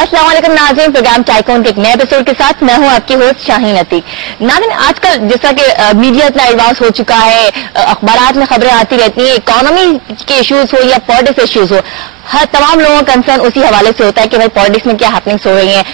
अस्सलाम वालेकुम नाज़रीन, प्रोग्राम टाइकून के एक नए एपिसोड के साथ मैं हूं आपकी होस्ट शाहीन अतीक। नाज़रीन, आजकल जैसा कि मीडिया इतना एडवांस हो चुका है, अखबारात में खबरें आती रहती हैं, इकोनॉमी के इश्यूज हो या पॉलिटिक्स इश्यूज हो, हर तमाम लोगों का कंसर्न उसी हवाले से होता है कि भाई पॉलिटिक्स में क्या हैपनिंग्स हो रही हैं।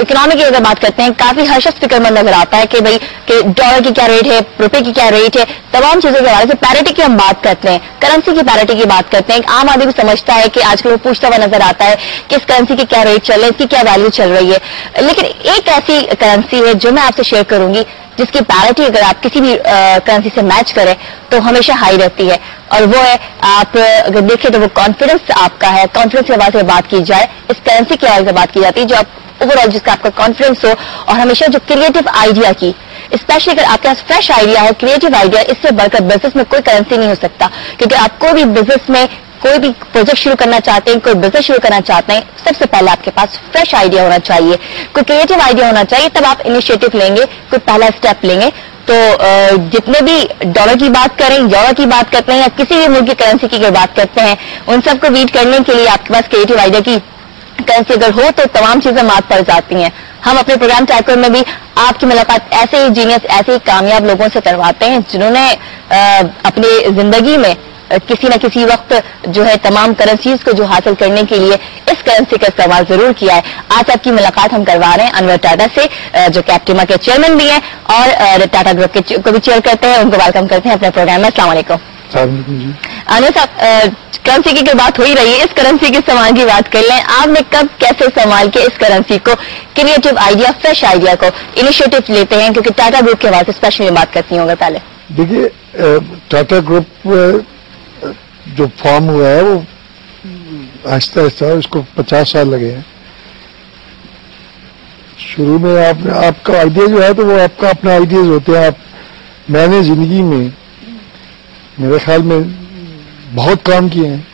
इकोनॉमी की अगर बात करते हैं, काफी हर शख्स फिक्रमंद नजर आता है कि भाई कि डॉलर की क्या रेट है, रुपए की क्या रेट है, तमाम चीजों के हवाले से पैरिटी की हम बात करते हैं, करेंसी की पैरिटी की बात करते हैं। आम आदमी भी समझता है कि आजकल वो पूछता हुआ नजर आता है कि इस करेंसी की क्या रेट चल रहा है, इसकी क्या वैल्यू चल रही है। लेकिन एक ऐसी करेंसी है जो मैं आपसे शेयर करूंगी जिसकी पैरिटी अगर आप किसी भी करेंसी से मैच करें तो हमेशा हाई रहती है, और वो है, आप अगर देखें तो वो कॉन्फिडेंस आपका है। कॉन्फिडेंस के हवाले से बात की जाए, इस करेंसी के हवाले से बात की जाती है जो आप ओवरऑल जिसका आपका कॉन्फिडेंस हो, और हमेशा जो क्रिएटिव आइडिया की, स्पेशली अगर आपके पास फ्रेश आइडिया है, क्रिएटिव आइडिया, इससे बढ़कर बिजनेस में कोई करेंसी नहीं हो सकता। क्योंकि आप कोई भी बिजनेस में कोई भी प्रोजेक्ट शुरू करना चाहते हैं, कोई बिजनेस शुरू करना चाहते हैं, सबसे पहले आपके पास फ्रेश आइडिया होना चाहिए, कोई क्रिएटिव आइडिया होना चाहिए, तब आप इनिशिएटिव लेंगे, कोई पहला स्टेप लेंगे। तो जितने भी डॉलर की बात करें, यूरो की बात करते हैं या किसी भी मुल्क की करेंसी की अगर बात करते हैं, उन सबको बीट करने के लिए आपके पास क्रिएटिव आइडिया की करेंसी अगर हो तो तमाम चीजें मात पड़ जाती हैं। हम अपने प्रोग्राम टाइकून में भी आपकी मुलाकात ऐसे ही जीनियस, ऐसे ही कामयाब लोगों से करवाते हैं जिन्होंने अपनी जिंदगी में किसी न किसी वक्त जो है तमाम करेंसीज को जो हासिल करने के लिए इस करेंसी का इस्तेमाल जरूर किया है। आज आपकी मुलाकात हम करवा रहे हैं अनवर टाटा से, जो कैप्टिमा के चेयरमैन भी हैं और टाटा ग्रुप के को भी चेयर करते हैं। उनको वेलकम करते हैं अपने प्रोग्राम में। अस्सलाम वालेकुम। अनवर साहब, करेंसी की बात हो ही रही है, इस करेंसी के इस्तेमाल की बात कर लें। आपने कब कैसे इस्तेमाल किया इस करेंसी को, क्रिएटिव आइडिया, फ्रेश आइडिया को, इनिशिएटिव लेते हैं? क्योंकि टाटा ग्रुप के हवाले से स्पेशली बात करती हूँ। पहले देखिए, टाटा ग्रुप जो फॉर्म हुआ है वो आहिस्ता आहिस्ता उसको 50 साल लगे हैं। शुरू में आपका आइडिया जो है तो वो आपका अपना आइडियाज होते हैं। मैंने जिंदगी में मेरे ख्याल में बहुत काम किए हैं।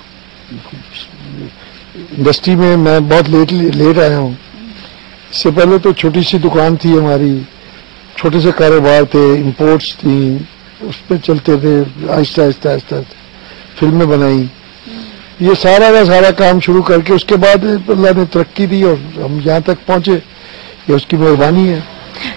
इंडस्ट्री में मैं बहुत लेट आया हूँ। इससे पहले तो छोटी सी दुकान थी हमारी, छोटे से कारोबार थे, इंपोर्ट्स थी, उस पर चलते थे। आहिस्ता आहिस्ता आहिस्ता फिल्में बनाई, ये सारा का सारा काम शुरू करके उसके बाद अल्लाह ने तरक्की दी और हम यहाँ तक पहुंचे, ये उसकी मेहरबानी है।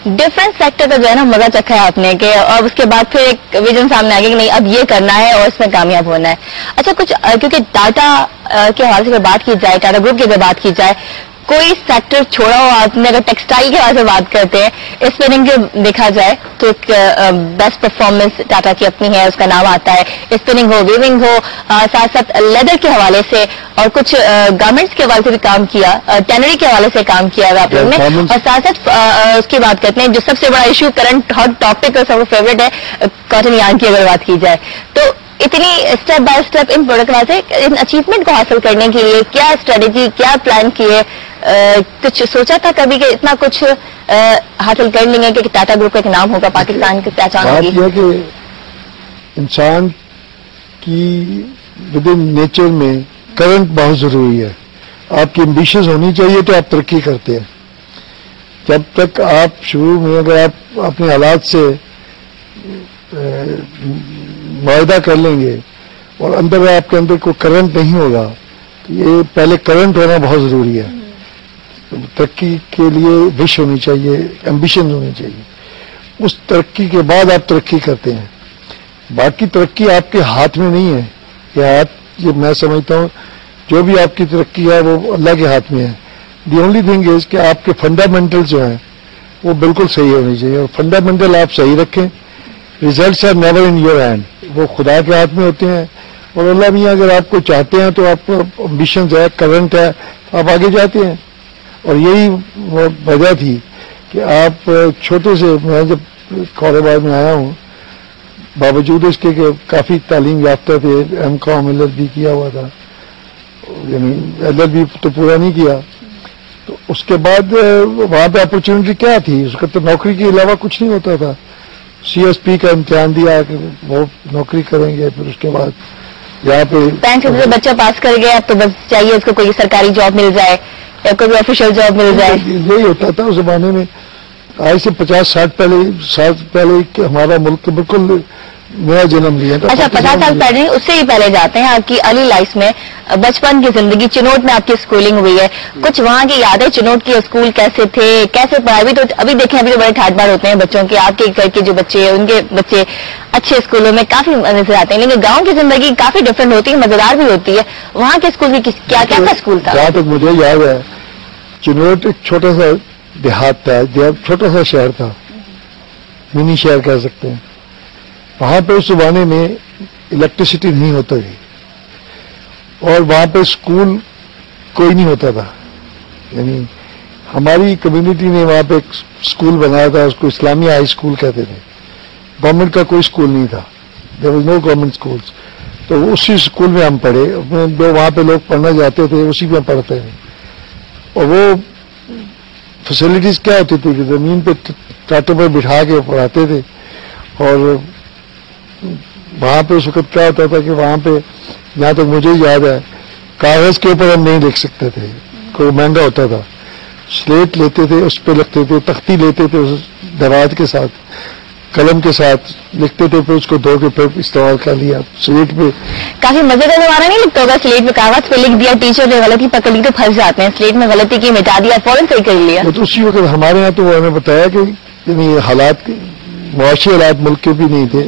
डिफरेंट सेक्टर का जो है ना मजा चखा है आपने के, और उसके बाद फिर एक विजन सामने आ गया कि नहीं अब ये करना है और इसमें कामयाब होना है। अच्छा, कुछ क्योंकि टाटा के हवाले से बात की जाए, टाटा ग्रुप की अगर बात की जाए, कोई सेक्टर छोड़ा हो आपने? अगर टेक्सटाइल के हवाले से बात करते हैं, स्पिनिंग के देखा जाए तो एक बेस्ट परफॉर्मेंस टाटा की अपनी है, उसका नाम आता है। स्पिनिंग हो, वीविंग हो, साथ साथ लेदर के हवाले से और कुछ गारमेंट्स के हवाले से भी काम किया, टैनरी के हवाले से काम किया है आप लोगों ने। और साथ साथ उसकी बात करते हैं जो सबसे बड़ा इशू, करंट हॉट टॉपिक और सबको फेवरेट है, कॉटन यार्न की अगर बात की जाए तो इतनी step by step in product से इन अचीवमेंट को हासिल करने के लिए क्या स्ट्रेटेजी, क्या प्लान किए? कुछ सोचा था कभी कि इतना कुछ हासिल कर लेंगे कि टाटा ग्रुप का एक नाम होगा, पाकिस्तान की पहचान होगी? बात यह कि इंसान की विद इन नेचर में करंट बहुत जरूरी है। आपकी एम्बिशंस होनी चाहिए तो आप तरक्की करते हैं। जब तक आप शुरू में अगर आप अपने हालात से मुआहदा कर लेंगे और अंदर आपके अंदर कोई करंट नहीं होगा, तो ये पहले करंट होना बहुत जरूरी है। तरक्की के लिए विश होनी चाहिए, एम्बिशन होनी चाहिए, उस तरक्की के बाद आप तरक्की करते हैं। बाकी तरक्की आपके हाथ में नहीं है। ये मैं समझता हूँ जो भी आपकी तरक्की है वो अल्लाह के हाथ में है। दी ओनली थिंग इज कि आपके फंडामेंटल जो हैं वो बिल्कुल सही होनी चाहिए, और फंडामेंटल आप सही रखें। Results are never in your hand, वो खुदा के हाथ में होते हैं। और अल्लाह मियाँ अगर आपको चाहते हैं तो आपको एम्बिशन है, करंट है, आप आगे जाते हैं। और यही वो वजह थी कि आप छोटे से, मैं जब कारोबार में आया हूँ, बावजूद इसके कि काफ़ी तालीम याफ्ता थे, M.Com LLB किया हुआ था, यानी LLB तो पूरा नहीं किया, तो उसके बाद वहाँ पे अपॉर्चुनिटी क्या थी? उसका तो नौकरी के अलावा कुछ नहीं होता था। CSP का इम्तिहान दिया कि वो नौकरी करेंगे, फिर उसके बाद यहाँ पे बैंक से बच्चा पास कर गया तो बस चाहिए उसको कोई सरकारी जॉब मिल जाए या कोई ऑफिशियल जॉब मिल जाए। यही होता था उस जमाने में। आज से 50-60 साल पहले हमारा मुल्क बिल्कुल نیا جنم لیا تھا. اچھا 50 سال پہلے اس سے ہی پہلے جاتے ہیں آپ کی ارلی لائف میں, بچپن کی زندگی, چنوٹ میں آپ کی اسکولنگ ہوئی ہے, کچھ وہاں کی یادیں, چنوٹ کے اسکول کیسے تھے, کیسے پڑھائی ہوئی؟ تو ابھی دیکھیں ابھی تو بڑے ٹھاٹ باٹ ہوتے ہیں بچوں کے, آپ کے گھر کے جو بچے ہیں ان کے بچے اچھے اسکولوں میں کافی نظر آتے ہیں, لیکن گاؤں کی زندگی کافی ڈفرینٹ ہوتی ہے, مزیدار بھی ہوتی ہے. وہاں کے اسکول کی کیا کیا اسکول تھا؟ جہاں تک مجھے یاد ہے چنوٹ ایک چھوٹا سا دیہات تھا, چھوٹا سا شہر تھا, منی شہر کہہ سکتے ہیں. وہاں پہ اس زمانے میں الیکٹریسٹی نہیں ہوتا تھی, اور وہاں پہ اسکول کوئی نہیں ہوتا تھا. یعنی ہماری کمیونٹی نے وہاں پہ ایک اسکول بنایا تھا, اس کو اسلامیہ ہائی اسکول کہتے تھے. گورنمنٹ کا کوئی اسکول نہیں تھا, there was no government schools. تو اسی اسکول میں ہم پڑھے, جو وہاں پہ لوگ پڑھنا جاتے تھے اسی میں پڑھتے ہیں. اور وہ فیسلٹیز کیا ہوتی تھی کہ زمین پہ ٹاٹوں پر بٹھا کے پڑھاتے تھے. اور وہاں پہ اس وقت کیا ہوتا تھا کہ وہاں پہ جہاں تک مجھے یاد ہے کاغذ کے اوپر ہم نہیں لکھ سکتے تھے, کوئی مہنگا ہوتا تھا. سلیٹ لیتے تھے, اس پہ لکھتے تھے, تختی لیتے تھے, اس دوات کے ساتھ قلم کے ساتھ لکھتے تھے, پھر اس کو دھو کے پھر استعمال کر لیا سلیٹ پہ. کافی مزے کا زمانہ نہیں لکھتا ہوگا سلیٹ پہ, کاغذ پہ لکھ دیا, ٹیچر نے غلطی پکڑ لی تو پھنس جاتے ہیں, سلیٹ میں غلطی کی مٹا دیا, فوراً صحیح کر لیا. تو اسی وقت ہمارے یہاں تو انہوں نے بتایا کہ یعنی حالات معاشی حالات ملک کے بھی نہیں تھے,